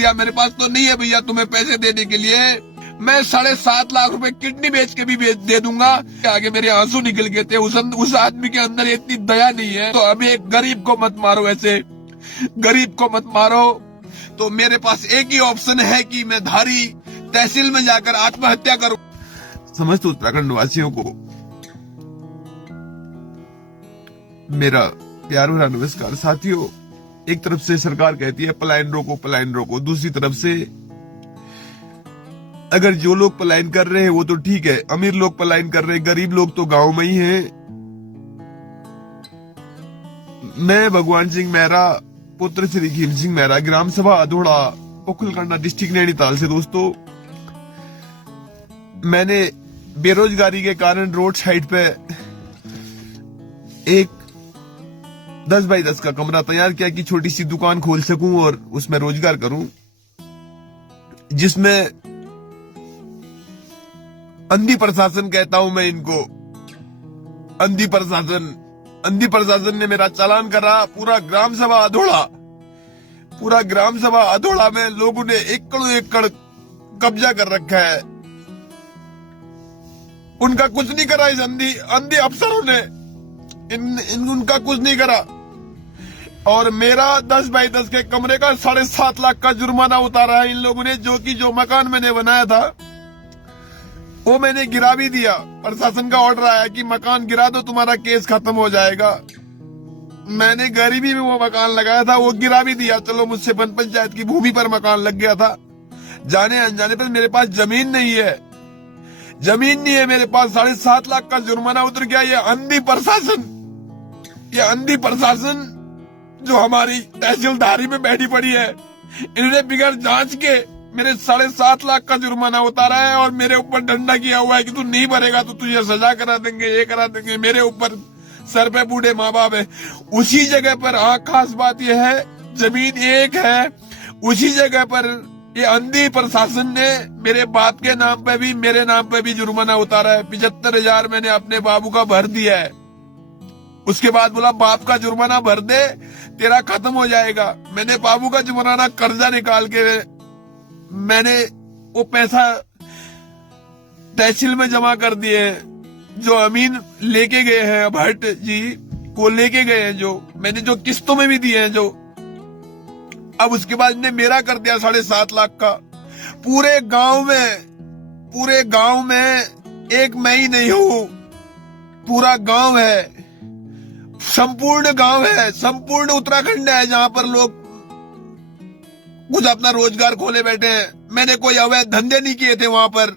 दिया, मेरे पास तो नहीं है भैया तुम्हें पैसे देने के लिए, मैं 7.5 लाख रुपए किडनी बेच के भी दे दूंगा। आगे मेरे आंसू निकल गए थे। उस आदमी के अंदर इतनी दया नहीं है। तो अभी एक गरीब को मत मारो, ऐसे गरीब को मत मारो। तो मेरे पास एक ही ऑप्शन है कि मैं धारी तहसील में जाकर आत्महत्या करूं। समस्त उत्तराखंड वासियों को मेरा प्यार भरा नमस्कार। साथियों, एक तरफ से सरकार कहती है पलायन रोको पलायन रोको, दूसरी तरफ से अगर जो लोग पलायन कर रहे हैं वो तो ठीक है, अमीर लोग पलायन कर रहे हैं, गरीब लोग तो गांव में ही हैं। मैं भगवान सिंह मेहरा, पुत्र श्री खीम सिंह मेहरा, ग्राम सभा अधोड़ा, उखलकांडा, डिस्ट्रिक्ट नैनीताल से। दोस्तों, मैंने बेरोजगारी के कारण रोड साइड पे एक 10 बाई 10 का कमरा तैयार किया कि छोटी सी दुकान खोल सकूं और उसमें रोजगार करूं, जिसमें अंधी प्रशासन कहता हूं मैं इनको, अंधी प्रशासन ने मेरा चालान करा। पूरा ग्राम सभा अधोड़ा में लोगों ने एकड़ कब्जा कर रखा है। उनका कुछ नहीं करा इस अंधी अफसरों ने, उनका कुछ नहीं करा। और मेरा 10 बाई 10 के कमरे का 7.5 लाख का जुर्माना उतारा है इन लोगों ने, जो मकान मैंने बनाया था वो मैंने गिरा भी दिया। प्रशासन का ऑर्डर आया कि मकान गिरा दो, तुम्हारा केस खत्म हो जाएगा। मैंने गरीबी में वो मकान लगाया था, वो गिरा भी दिया। चलो, मुझसे वन पंचायत की भूमि पर मकान लग गया था। जाने अनजाने पर मेरे पास जमीन नहीं है मेरे पास। 7.5 लाख का जुर्माना उतर गया। ये अंधी प्रशासन जो हमारी तहसीलदारी में बैठी पड़ी है, इन्होंने बिगड़ जांच के मेरे 7.5 लाख का जुर्माना उतारा है और मेरे ऊपर डंडा किया हुआ है कि तू नहीं भरेगा तो तुझे सजा करा देंगे, ये करा देंगे। मेरे ऊपर सर पे बूढ़े माँ बाप है। उसी जगह पर खास बात यह है, जमीन एक है, उसी जगह पर ये अंधी प्रशासन ने मेरे बाप के नाम पे भी, मेरे नाम पे भी जुर्माना उतारा है। 75,000 मैंने अपने बाबू का भर दिया है। उसके बाद बोला बाप का जुर्माना भर दे, तेरा खत्म हो जाएगा। मैंने बाबू का जुर्माना कर्जा निकाल के मैंने वो पैसा तहसील में जमा कर दिए। जो अमीन लेके गए हैं, भट्ट जी वो लेके गए हैं, जो मैंने जो किस्तों में भी दिए हैं जो। अब उसके बाद ने मेरा कर दिया 7.5 लाख का। पूरे गांव में एक मैं ही नहीं हूं, पूरा गांव है, संपूर्ण गांव है, संपूर्ण उत्तराखंड है, जहां पर लोग कुछ अपना रोजगार खोले बैठे हैं। मैंने कोई अवैध धंधे नहीं किए थे वहां पर,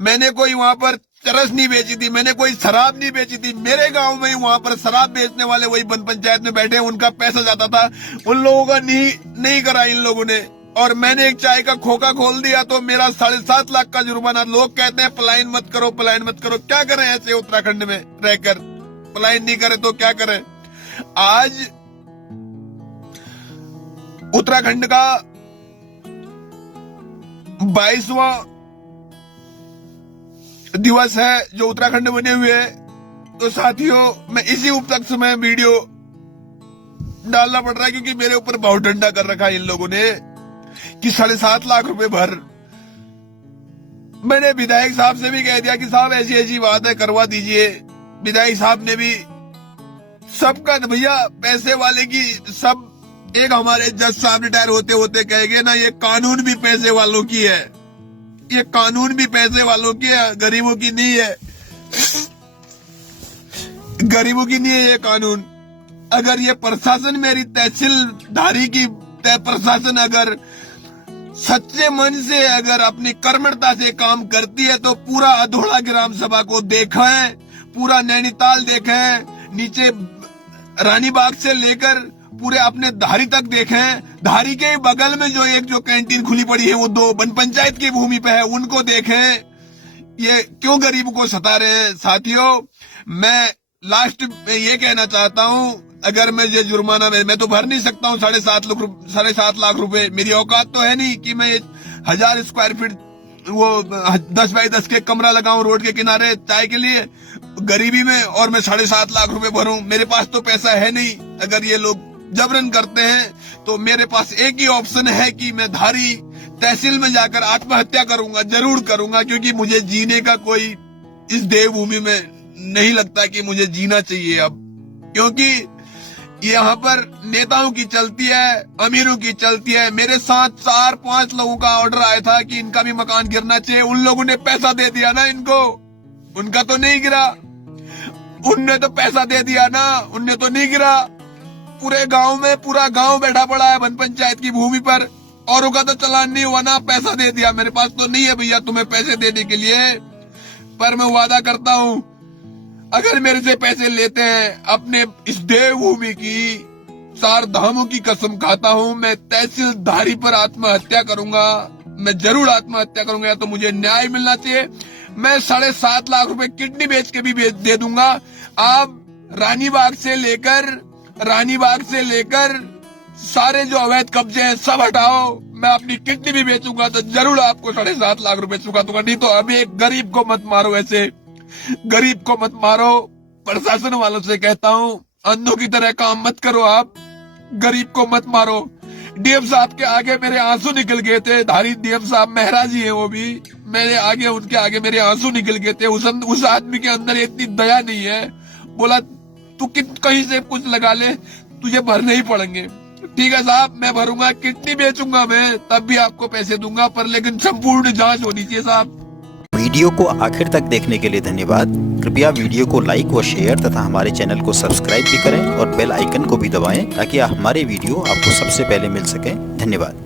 मैंने कोई वहां पर चरस नहीं बेची थी, मैंने कोई शराब नहीं बेची थी। मेरे गांव में ही वहां पर शराब बेचने वाले वही वन पंचायत में बैठे हैं, उनका पैसा जाता था, उन लोगों का नहीं करा इन लोगों ने। और मैंने एक चाय का खोखा खोल दिया तो मेरा 7.5 लाख का जुर्माना। लोग कहते हैं पलायन मत करो। क्या करें ऐसे उत्तराखंड में रहकर? पलायन नहीं करे तो क्या करें? आज उत्तराखंड का 22वां दिवस है जो उत्तराखंड बने हुए हैं। तो साथियों, मैं इसी उपलक्ष्य में वीडियो डालना पड़ रहा है क्योंकि मेरे ऊपर बहुत डंडा कर रखा है इन लोगों ने कि 7.5 लाख रुपए भर। मैंने विधायक साहब से भी कह दिया कि साहब ऐसी बात है, करवा दीजिए। विधायक साहब ने भी सबका, भैया पैसे वाले की सब, एक हमारे जज साहब रिटायर होते कहेंगे ना, ये कानून भी पैसे वालों की है, ये कानून भी पैसे वालों की है, गरीबों की नहीं है, गरीबों की नहीं है ये कानून। अगर ये प्रशासन, मेरी तहसीलदारी की प्रशासन अगर सच्चे मन से, अगर अपनी कर्मठता से काम करती है तो पूरा अधोड़ा ग्राम सभा को देखें, पूरा नैनीताल देखें, नीचे रानीबाग से लेकर पूरे अपने धारी तक देखें। धारी के बगल में जो कैंटीन खुली पड़ी है वो 2 वन पंचायत की भूमि पे है, उनको देखें। ये क्यों गरीब को सता रहे हैं? साथियों, मैं लास्ट में ये कहना चाहता हूं, अगर मैं ये जुर्माना मैं तो भर नहीं सकता हूँ 7.5 लाख रुपए। मेरी औकात तो है नहीं कि मैं 1000 स्क्वायर फीट वो 10 बाई 10 के कमरा लगाऊं रोड के किनारे चाय के लिए गरीबी में, और मैं 7.5 लाख रुपए भरूं। मेरे पास तो पैसा है नहीं। अगर ये लोग जबरन करते हैं तो मेरे पास एक ही ऑप्शन है कि मैं धारी तहसील में जाकर आत्महत्या करूंगा, जरूर करूंगा, क्योंकि मुझे जीने का कोई इस देवभूमि में नहीं लगता कि मुझे जीना चाहिए अब। क्योंकि यहाँ पर नेताओं की चलती है, अमीरों की चलती है। मेरे साथ 4-5 लोगों का ऑर्डर आया था कि इनका भी मकान गिरना चाहिए। उन लोगों ने पैसा दे दिया ना इनको, उनका तो नहीं गिरा। उनने तो पैसा दे दिया ना, उनने तो नहीं गिरा। पूरे गांव में पूरा गांव बैठा पड़ा है वन पंचायत की भूमि पर, औरों का तो चलान नहीं हुआ ना, पैसा दे दिया। मेरे पास तो नहीं है भैया तुम्हें पैसे देने के लिए, पर मैं वादा करता हूं अगर मेरे से पैसे लेते हैं, अपने इस देवभूमि की 4 धामों की कसम खाता हूं, मैं तहसीलदारी पर आत्महत्या करूंगा। मैं जरूर आत्महत्या करूंगा, या तो मुझे न्याय मिलना चाहिए। मैं 7.5 लाख रुपए किडनी बेच के भी दे दूंगा। आप रानीबाग से लेकर सारे जो अवैध कब्जे हैं सब हटाओ, मैं अपनी किडनी भी बेचूंगा तो जरूर आपको 7.5 लाख रुपए चुका दूंगा। नहीं तो अभी एक गरीब को मत मारो, ऐसे गरीब को मत मारो। प्रशासन वालों से कहता हूं अंधों की तरह काम मत करो, आप गरीब को मत मारो। डीएम साहब के आगे मेरे आंसू निकल गए थे। धारी डीएम साहब मेहरा जी है वो भी, मेरे आगे उनके आगे मेरे आंसू निकल गए थे। उस आदमी के अंदर इतनी दया नहीं है। बोला तू कहीं से कुछ लगा ले, तुझे भरने ही पड़ेंगे। ठीक है साहब, मैं भरूंगा, किडनी बेचूंगा मैं, तब भी आपको पैसे दूंगा, पर लेकिन संपूर्ण जांच होनी चाहिए साहब। वीडियो को आखिर तक देखने के लिए धन्यवाद। कृपया वीडियो को लाइक व शेयर तथा हमारे चैनल को सब्सक्राइब भी करें और बेल आइकन को भी दबाएं ताकि हमारे वीडियो आपको सबसे पहले मिल सके। धन्यवाद।